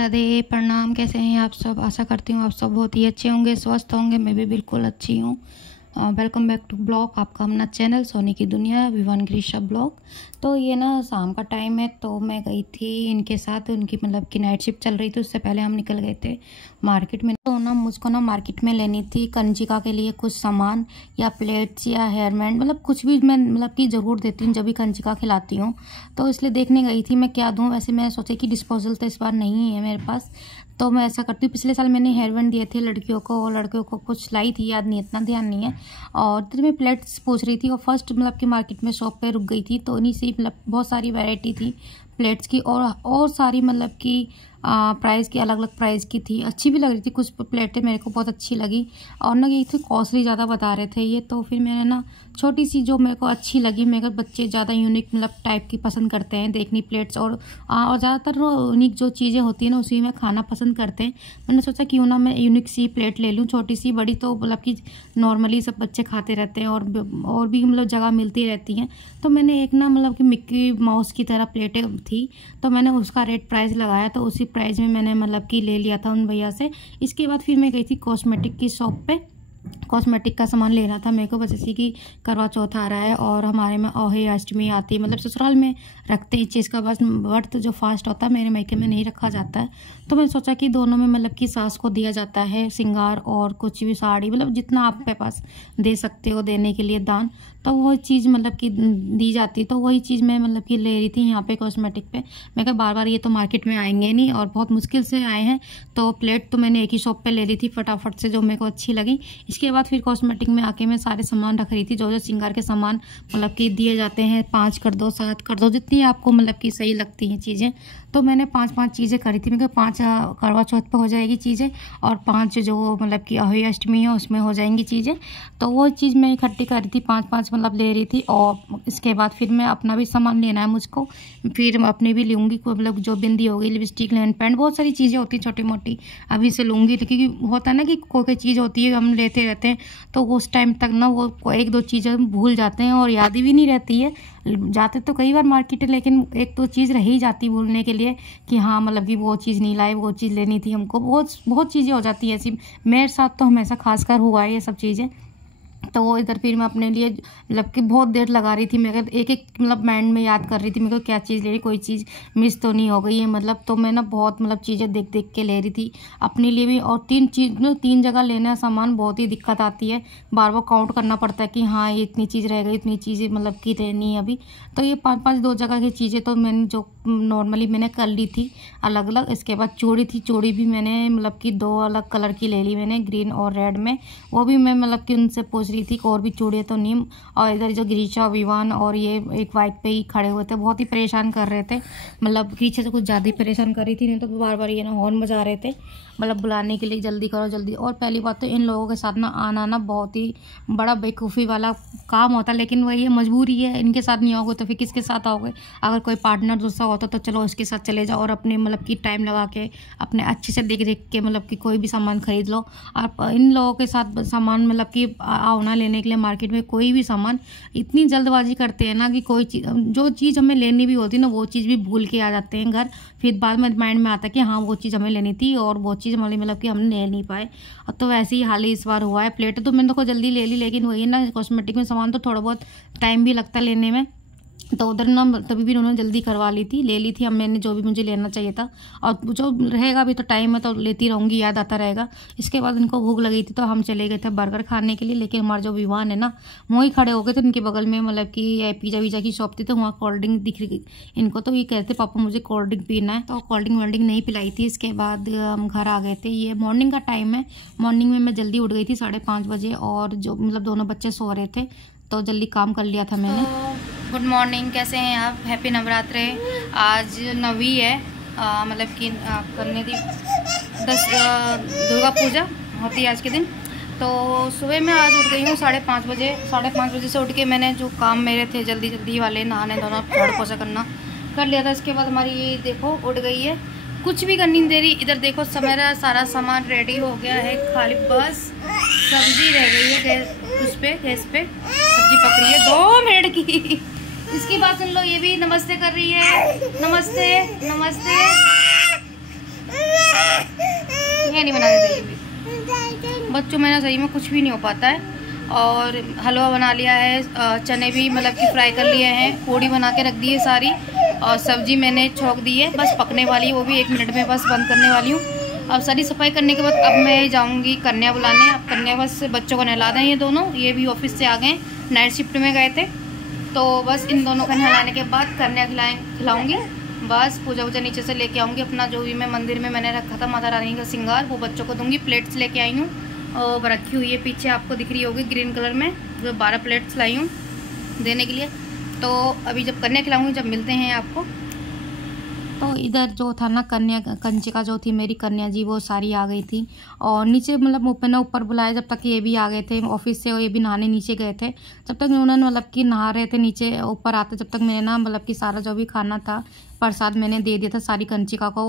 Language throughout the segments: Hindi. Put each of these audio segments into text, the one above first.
राधे प्रणाम। कैसे हैं आप सब? आशा करती हूँ आप सब बहुत ही अच्छे होंगे, स्वस्थ होंगे। मैं भी बिल्कुल अच्छी हूँ। वेलकम बैक टू ब्लॉग, आपका अपना चैनल सोनी की दुनिया, विवान गिरीशा ब्लॉग। तो ये ना शाम का टाइम है, तो मैं गई थी इनके साथ। उनकी मतलब कि नाइट शिफ्ट चल रही थी, उससे पहले हम निकल गए थे मार्केट में। तो ना मुझको ना मार्केट में लेनी थी कंचिका के लिए कुछ सामान, या प्लेट्स या हेयर बैंड, मतलब कुछ भी मैं मतलब कि ज़रूर देती हूँ जब भी कंचिका खिलाती हूँ। तो इसलिए देखने गई थी मैं क्या दूँ। वैसे मैं सोची कि डिस्पोजल तो इस बार नहीं है मेरे पास, तो मैं ऐसा करती हूँ। पिछले साल मैंने हेयर बैंड दिए थे लड़कियों को, और लड़कियों को कुछ लाई थी, याद नहीं, इतना ध्यान नहीं है। और तो मैं प्लेट्स पूछ रही थी, और फर्स्ट मतलब कि मार्केट में शॉप पे रुक गई थी, तो उन्हीं से मतलब बहुत सारी वैरायटी थी प्लेट्स की, और सारी मतलब कि प्राइस की, अलग अलग प्राइस की थी। अच्छी भी लग रही थी, कुछ प्लेटें मेरे को बहुत अच्छी लगी। और ना ये थी कॉस्टली ज़्यादा बता रहे थे ये, तो फिर मैंने ना छोटी सी जो मेरे को अच्छी लगी। मेरे को बच्चे ज़्यादा यूनिक मतलब टाइप की पसंद करते हैं देखनी प्लेट्स, और ज़्यादातर यूनिक जो चीज़ें होती हैं ना उसी में खाना पसंद करते हैं। मैंने सोचा क्यों ना मैं यूनिक सी प्लेट ले लूँ, छोटी सी। बड़ी तो मतलब कि नॉर्मली सब बच्चे खाते रहते हैं, और भी मतलब जगह मिलती रहती हैं। तो मैंने एक ना मतलब कि मिक्की माउस की तरह प्लेटें थी, तो मैंने उसका रेट प्राइस लगाया, तो उसी प्राइस में मैंने मतलब कि ले लिया था उन भैया से। इसके बाद फिर मैं गई थी कॉस्मेटिक की शॉप पे। कॉस्मेटिक का सामान लेना था मेरे को, बस जैसे कि करवा चौथ आ रहा है और हमारे में अहोई अष्टमी आती है, मतलब ससुराल में रखते हैं इस चीज़ का। बस व्रत जो फास्ट होता है मेरे मायके में नहीं रखा जाता है। तो मैंने सोचा कि दोनों में मतलब कि सास को दिया जाता है श्रृंगार और कुछ भी साड़ी, मतलब जितना आपके पास दे सकते हो देने के लिए दान, तो वही चीज़ मतलब कि दी जाती है। तो वही चीज़ मैं मतलब कि ले रही थी यहाँ पे कॉस्मेटिक पे। मैं कहा बार बार ये तो मार्केट में आएंगे नहीं, और बहुत मुश्किल से आए हैं, तो प्लेट तो मैंने एक ही शॉप पे ले ली थी फटाफट से, जो मेरे को अच्छी लगी। इसके बाद फिर कॉस्मेटिक में आके मैं सारे सामान रख रही थी, जो जो श्रृंगार के सामान मतलब कि दिए जाते हैं। 5 कर दो, 7 कर दो, जितनी आपको मतलब कि सही लगती हैं चीज़ें। तो मैंने 5 चीज़ें करी थी। मैं 5 करवा चौथ पे हो जाएगी चीज़ें, और 5 जो मतलब कि अहोई अष्टमी है उसमें हो जाएंगी चीज़ें। तो वो चीज़ मैं इकट्ठी कर रही थी, 5 मतलब ले रही थी। और इसके बाद फिर मैं अपना भी सामान लेना है मुझको, फिर मैं अपनी भी लूँगी, मतलब जो बिंदी होगी, लिपस्टिक, नेल पेंट, बहुत सारी चीज़ें होती हैं छोटी मोटी, अभी से लूँगी। तो क्योंकि होता है ना कि कोई चीज़ होती है हम लेते रहते हैं, तो उस टाइम तक ना वो 1-2 चीज़ें भूल जाते हैं और याद भी नहीं रहती है। जाते तो कई बार मार्केट है, लेकिन एक तो चीज़ रह ही जाती भूलने के लिए कि हाँ मतलब कि वो चीज़ नहीं लाए, वो चीज़ लेनी थी हमको। बहुत चीज़ें हो जाती है ऐसी, मेरे साथ तो हमेशा खासकर हुआ है ये सब चीज़ें। तो वो इधर फिर मैं अपने लिए मतलब कि बहुत देर लगा रही थी। मैं एक मतलब माइंड में याद कर रही थी मेरे को क्या चीज़ ले रही, कोई चीज़ मिस तो नहीं हो गई है मतलब। तो मैं ना बहुत मतलब चीज़ें देख देख के ले रही थी अपने लिए भी। और 3 जगह लेना सामान बहुत ही दिक्कत आती है, बार बार काउंट करना पड़ता है कि हाँ ये इतनी चीज़ रह गई, इतनी चीज़ें मतलब कि रहनी है अभी। तो ये 5 2 जगह की चीज़ें तो मैंने जो नॉर्मली मैंने कर ली थी अलग अलग। इसके बाद चूड़ी थी, चूड़ी भी मैंने मतलब कि 2 अलग कलर की ले ली मैंने, ग्रीन और रेड में। वो भी मैं मतलब कि उनसे पूछ रही थी और भी चूड़ियाँ तो नहीं। और इधर जो गिरीशा, विवान और ये एक बाइक पे ही खड़े हुए थे, बहुत ही परेशान कर रहे थे, मतलब पीछे से कुछ ज़्यादा ही परेशान कर रही थी। नहीं तो बार बार ये ना हॉर्न बजा रहे थे, मतलब बुलाने के लिए जल्दी करो जल्दी। और पहली बात तो इन लोगों के साथ ना आना ना बहुत ही बड़ा बेवकूफ़ी वाला काम होता है, लेकिन वही है, मजबूरी है। इनके साथ नहीं आओगे तो फिर किसके साथ आओगे? अगर कोई पार्टनर दूसरा होता तो चलो उसके साथ चले जाओ, और अपने मतलब कि टाइम लगा के अपने अच्छे से देख देख के मतलब कि कोई भी सामान खरीद लो। और इन लोगों के साथ सामान मतलब कि आओ ना लेने के लिए मार्केट में कोई भी सामान, इतनी जल्दबाजी करते हैं ना कि कोई चीज़, जो चीज़ हमें लेनी भी होती है ना वो चीज़ भी भूल के आ जाते हैं घर। फिर बाद में माइंड में आता है कि हाँ वो चीज़ हमें लेनी थी, और वो चीज़ हमारी मतलब कि हम ले नहीं पाए। तो वैसे ही हाल ही इस बार हुआ है। प्लेट तो मैंने तो जल्दी ले ली, लेकिन वही ना कॉस्मेटिक में सामान तो थोड़ा बहुत टाइम भी लगता है लेने में। तो उधर ना तभी भी उन्होंने जल्दी करवा ली थी, ले ली थी। अब मैंने जो भी मुझे लेना चाहिए था, और जो रहेगा भी तो टाइम में तो लेती रहूँगी, याद आता रहेगा। इसके बाद इनको भूख लगी थी, तो हम चले गए थे बर्गर खाने के लिए। लेकिन हमारे जो विवान है ना वहीं खड़े हो गए थे, उनके बगल में मतलब कि पिज़्ज़ा वीज़ा की शॉप थी, तो वहाँ कोल्ड ड्रिंक दिख रही इनको। तो ये कहते पापा मुझे कोल्ड ड्रिंक पीना है, तो कोल्ड ड्रिंक नहीं पिलाई थी। इसके बाद हम घर आ गए थे। ये मॉर्निंग का टाइम है, मॉर्निंग में मैं जल्दी उठ गई थी 5:30 बजे, और जो मतलब दोनों बच्चे सो रहे थे, तो जल्दी काम कर लिया था मैंने। गुड मॉर्निंग, कैसे हैं आप? हैप्पी नवरात्रे। आज 9वीं है, मतलब कि करने दी दुर्गा पूजा होती है आज के दिन। तो सुबह मैं आज उठ गई हूँ 5:30 बजे। 5:30 बजे से उठ के मैंने जो काम मेरे थे जल्दी जल्दी वाले, नहाने धोना, झाड़ू पोछा करना कर लिया था। इसके बाद हमारी ये देखो उठ गई है, कुछ भी करनी नहीं दे रही। इधर देखो मेरा सारा सामान रेडी हो गया है, खाली बस सब्जी रह गई है उस पे, गैस पे सब्जी पक रही है 2 मिनट की। इसके बाद सुन लो, ये भी नमस्ते कर रही है। नमस्ते नमस्ते। ये नहीं बनाने देगी बच्चों में ना, सही में कुछ भी नहीं हो पाता है। और हलवा बना लिया है, चने भी मतलब कि फ्राई कर लिए हैं, पूड़ी बना के रख दी है सारी, और सब्जी मैंने छौंक दी है, बस पकने वाली है, वो भी 1 मिनट में बस बंद करने वाली हूँ। अब सारी सफाई करने के बाद अब मैं जाऊँगी कन्या बुलाने। अब कन्या बस बच्चों को नहला दें, ये दोनों, ये भी ऑफिस से आ गए, नाइट शिफ्ट में गए थे, तो बस इन दोनों को नहलाने के बाद कन्या खिलाऊँगी। बस पूजा वूजा नीचे से लेके आऊँगी, अपना जो भी मैं मंदिर में मैंने रखा था माता रानी का श्रृंगार, वो बच्चों को दूँगी। प्लेट्स लेके आई हूँ और रखी हुई है, पीछे आपको दिख रही होगी ग्रीन कलर में, जो 12 प्लेट्स लाई हूँ देने के लिए। तो अभी जब कन्या खिलाऊँगी, जब मिलते हैं आपको। तो इधर जो था ना कंचिका जो थी मेरी कन्या जी, वो सारी आ गई थी। और नीचे मतलब मैंने ऊपर बुलाया जब तक ये भी आ गए थे ऑफिस से, और ये भी नहाने नीचे गए थे। जब तक उन्होंने मतलब कि नहा रहे थे नीचे, ऊपर आते जब तक मैंने ना मतलब कि सारा जो भी खाना था प्रसाद मैंने दे दिया था सारी कंचिका को।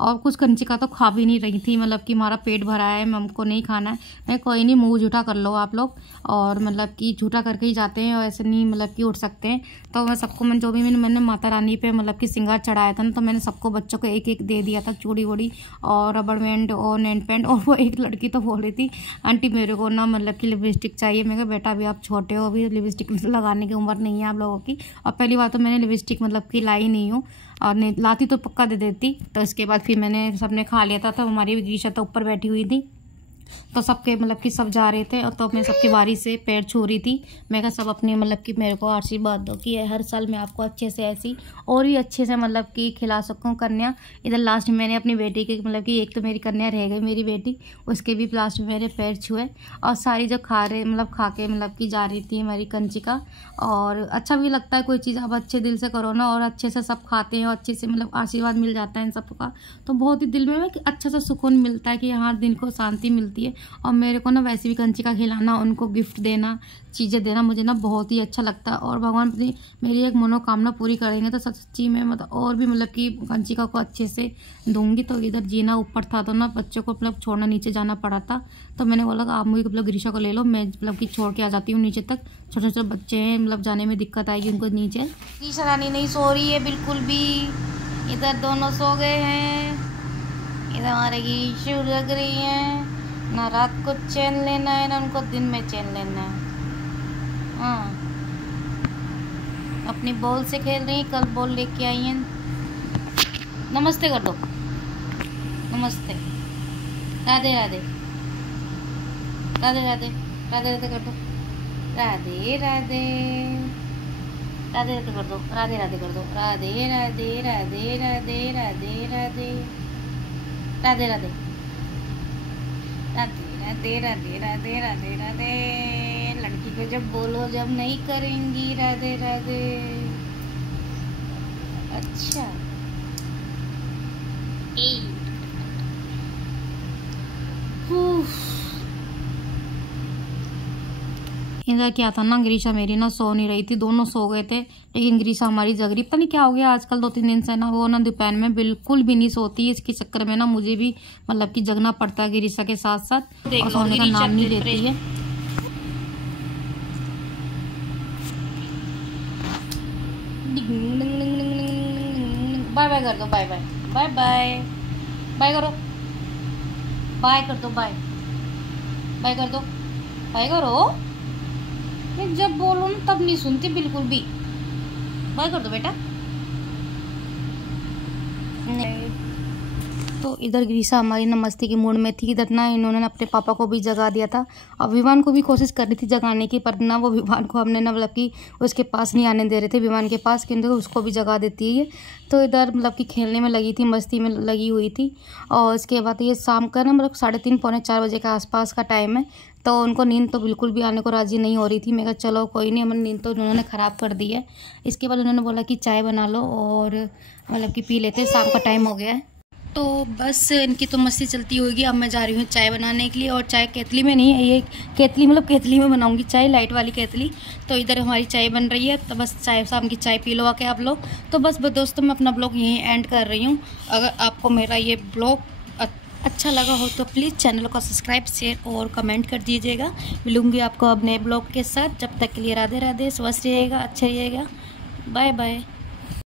और कुछ कंचिका तो खा भी नहीं रही थी, मतलब कि हमारा पेट भरा है, हमको नहीं खाना है। मैं कोई नहीं, मुँह झूठा कर लो आप लोग, और मतलब कि झूठा करके ही जाते हैं, और ऐसे नहीं मतलब कि उठ सकते हैं। तो मैं सबको, मैं जो भी मैंने माता रानी पे मतलब कि श्रृंगार चढ़ाया था ना, तो मैंने सबको बच्चों को एक एक दे दिया था, चूड़ी वूड़ी और रबड़ बैंड और नेट बैंड। और वो एक लड़की तो बोल रही थी, आंटी मेरे को ना मतलब कि लिपस्टिक चाहिए। मैं कहा बेटा अभी आप छोटे हो, अभी लिपस्टिक लगाने की उम्र नहीं है आप लोगों की। और पहली बार तो मैंने लिपस्टिक मतलब कि लाई नहीं हूँ, और नहीं लाती तो पक्का दे देती। तो इसके बाद फिर मैंने सबने खा लिया था, तो हमारी गिरीशा तो ऊपर बैठी हुई थी, तो सबके मतलब कि सब जा रहे थे, और तो मैं सबकी बारी से पैर छू रही थी। मैं कहा सब अपनी मतलब कि मेरे को आशीर्वाद दो कि हर साल मैं आपको अच्छे से ऐसी और भी अच्छे से मतलब कि खिला सकूं कन्या। इधर लास्ट में मैंने अपनी बेटी के मतलब कि एक तो मेरी कन्या रह गई मेरी बेटी, उसके भी लास्ट में मेरे पैर छुए। और सारी जो खा के मतलब कि जा रही थी हमारी कंचिका। और अच्छा भी लगता है कोई चीज़ आप अच्छे दिल से करो ना, और अच्छे से सब खाते हैं, और अच्छे से मतलब आशीर्वाद मिल जाता है इन सबका, तो बहुत ही दिल में अच्छा सा सुकून मिलता है कि हाँ दिन को शांति मिलती है। और मेरे को ना वैसे भी कंचिका खिलाना, उनको गिफ्ट देना, चीज़ें देना मुझे ना बहुत ही अच्छा लगता है। और भगवान मेरी एक मनोकामना पूरी करेंगे तो सच्ची में मतलब और भी मतलब कि कंचिका को अच्छे से दूंगी। तो इधर जीना ऊपर था, तो ना बच्चों को मतलब छोड़ना नीचे जाना पड़ा था, तो मैंने बोला आप मुझे मतलब गिरीशा को ले लो, मैं मतलब कि छोड़ के आ जाती हूँ नीचे तक। छोटे छोटे बच्चे हैं, मतलब जाने में दिक्कत आएगी उनको नीचे। गिरीशा रानी नहीं सो रही है बिल्कुल भी, इधर दोनों सो गए हैं। इधर हमारे गिरीशा लग रही है, ना रात को चैन लेना है ना उनको दिन में चैन लेना है। हाँ अपनी बॉल से खेल रही, कल बॉल लेके आई हैं। नमस्ते कर दो, नमस्ते, राधे राधे, राधे राधे, राधे राधे कर दो, राधे राधे, राधे राधे कर दो, राधे राधे कर दो, राधे राधे, राधे राधे, राधे राधे, राधे राधे, राधे राधे, राधे राधे, राधे। लड़की को जब बोलो जब नहीं करेंगी राधे राधे। अच्छा इधर क्या था ना, गिरीशा मेरी ना सो नहीं रही थी, दोनों सो गए थे, लेकिन गिरीशा हमारी जग रही। पता नहीं क्या हो गया आजकल 2-3 दिन से ना, वो ना दोपहर में बिल्कुल भी नहीं सोती है। इसके चक्कर में ना मुझे भी मतलब कि जगना पड़ता है गिरीशा के साथ साथ, और सोने का नाम नहीं लेती है। बाय बाय कर दो, bye bye, bye bye, bye करो, बाय कर दो, बाय बाय कर दो, बाय करो। मैं जब बोलूँ ना तब नहीं सुनती बिल्कुल भी। बाय कर दो बेटा। तो इधर गिरीशा हमारी ना मस्ती की मूड में थी। इधर ना इन्होंने अपने पापा को भी जगा दिया था, और विवान को भी कोशिश कर रही थी जगाने की, पर ना वो विवान को हमने ना मतलब कि उसके पास नहीं आने दे रहे थे, विवान के पास, किंतु उसको भी जगा देती है। तो इधर मतलब कि खेलने में लगी थी, मस्ती में लगी हुई थी। और इसके बाद ये शाम का ना मतलब 3:30 पौने 4 बजे के आसपास का टाइम है। तो उनको नींद तो बिल्कुल भी आने को राज़ी नहीं हो रही थी। मैं कहा चलो कोई नहीं, हमारी नींद तो उन्होंने ख़राब कर दी है। इसके बाद उन्होंने बोला कि चाय बना लो और मतलब कि पी लेते हैं, शाम का टाइम हो गया है। तो बस इनकी तो मस्ती चलती होगी। अब मैं जा रही हूँ चाय बनाने के लिए, और चाय केतली में नहीं है, ये केतली मतलब केतली में बनाऊंगी चाय, लाइट वाली केतली। तो इधर हमारी चाय बन रही है, तो बस चाय शाम की चाय पी लो आके आप लोग। तो बस दोस्तों मैं अपना ब्लॉग यहीं एंड कर रही हूँ। अगर आपको मेरा ये ब्लॉग अच्छा लगा हो तो प्लीज़ चैनल को सब्सक्राइब, शेयर और कमेंट कर दीजिएगा। मिलूँगी आपको अब नए ब्लॉग के साथ। जब तक के लिए राधे राधे, स्वस्थ रहिएगा, अच्छे रहिएगा, बाय बाय।